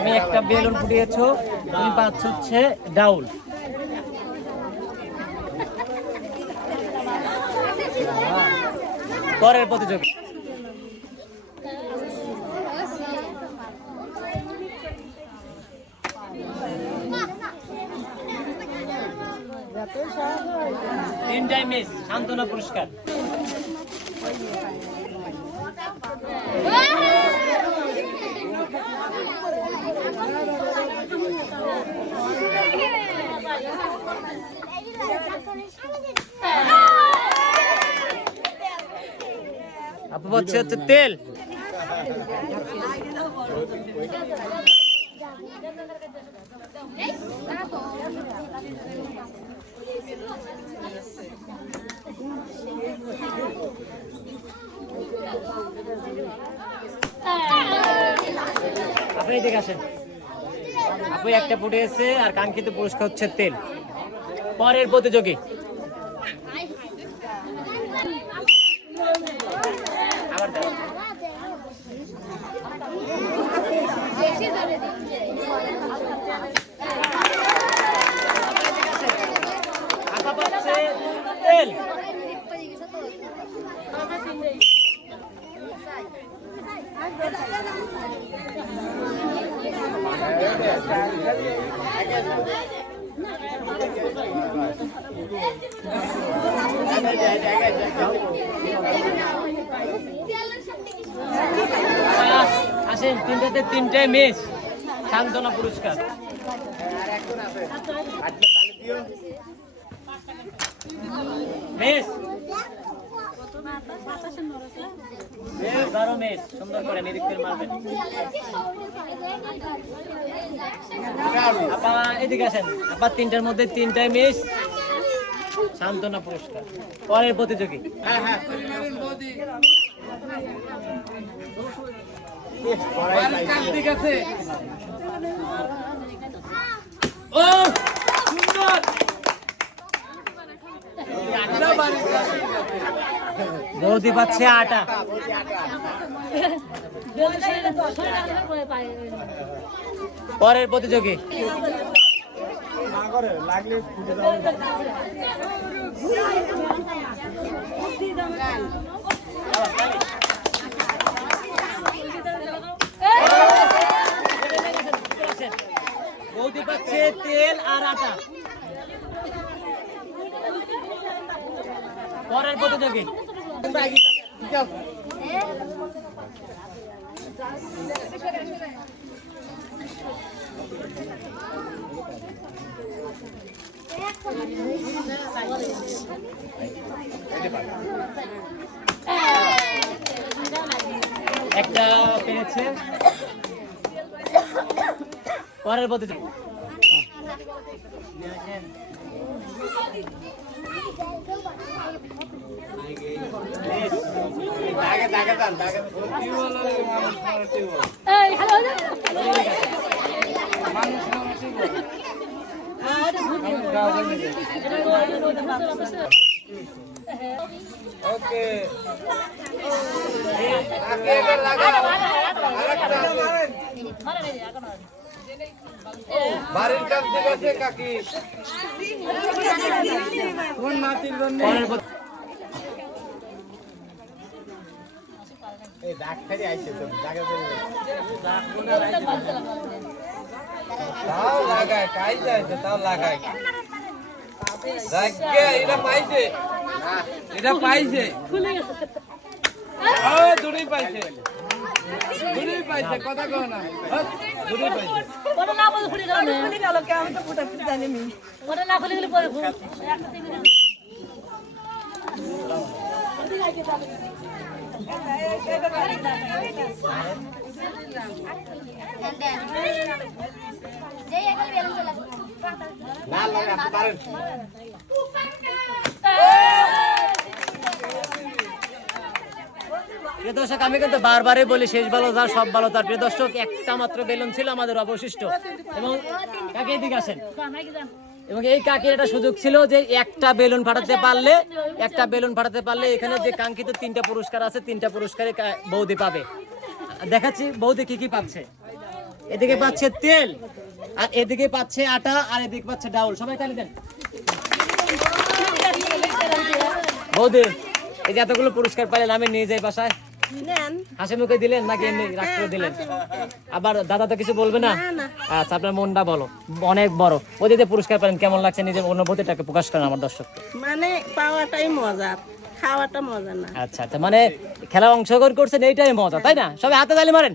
আমি একটা বেলুন ফুটিয়েছো, তুমি পাচ্ছ হচ্ছে ডাউল। পরের প্রতিযোগী তিনটাই মিস, সান্ত্বনা পুরস্কার। আপু হচ্ছে তেল। আপনি এদিকে আসেন। আপু একটা ফুটিয়েছে আর কাঙ্ক্ষিত পুরস্কার হচ্ছে তেল। পরের প্রতিযোগী তেল। আসেন, তিনটাতে তিনটাই মিস, সান্ত্বনা পুরস্কার। মিস মিস সুন্দর করে নিরীক্ষণ মারবেন। আপা এদিকে আসেন। আপা তিনটার মধ্যে তিনটাই মিস, সান্ত্বনা পুরস্কার। পরের প্রতিযোগী ঠিক আছে। ও সুন্দর, বৌদি পাচ্ছে আটা। পরের প্রতিযোগী বৌদি পাচ্ছে তেল আর আটা। পরের প্রতিযোগী একটা পেরেছে। পরের প্রতিযোগী বাড়ির কাছ থেকে আছে কাকি কোন নাতির জন্য এই ডাক্তারি আইছে তো জায়গা তাও লাগায় কাই যাইছে তাও লাগায় জায়গা এটা পাইছে না এটা পাইছে খুলে গেছে ও দুড়ি পাইছে দুড়ি পাইছে কথা কও না দুড়ি পাইছে ওটা না বলে খুলে গেল খুলে গেল কে আমি তো ফুটা ফুটা জানি নি ওটা না খুলে গেলে পরে একটা তিন মিনিট না লাগা পারেন প্রিয় দর্শক আমি কিন্তু বারবারই বলি শেষ ভালো যার সব ভালো তার। প্রিয় দর্শক একটা মাত্র বেলুন ছিল আমাদের অবশিষ্ট এবং কাকে এদিকে আসেন এবং এই কাকের একটা সুযোগ ছিল যে একটা বেলুন ফাটাতে পারলে এখানে যে কাঙ্ক্ষিত 3টা পুরস্কার আছে 3টা পুরস্কারে বৌদি পাবে। দেখাচ্ছি বৌদি কি কি পাচ্ছে। এদিকে পাচ্ছে তেল, আর এদিকে পাচ্ছে আটা, আর এদিকে পাচ্ছে ডাউল। সবাই তালি দেন। বৌদি এই যে এতগুলো পুরস্কার পাইলেন, আমি নিয়ে যাই বাসায়, হাসি মুখে দিলেন নাকি এমনি রাগ করে দিলেন? আবার দাদা তো কিছু বলবে না? আচ্ছা আপনার মনটা বলো, অনেক বড়। ওই যে পুরস্কার পেলেন কেমন লাগছে, নিজের অনুভূতিটাকে প্রকাশ করেন আমার দর্শককে। মানে পাওয়াটাই মজা, খাওয়াটা মজা না। আচ্ছা আচ্ছা, মানে খেলা অংশগ্রহণ করছেন এইটাই মজা, তাই না? সবাই হাতে তালি মারেন।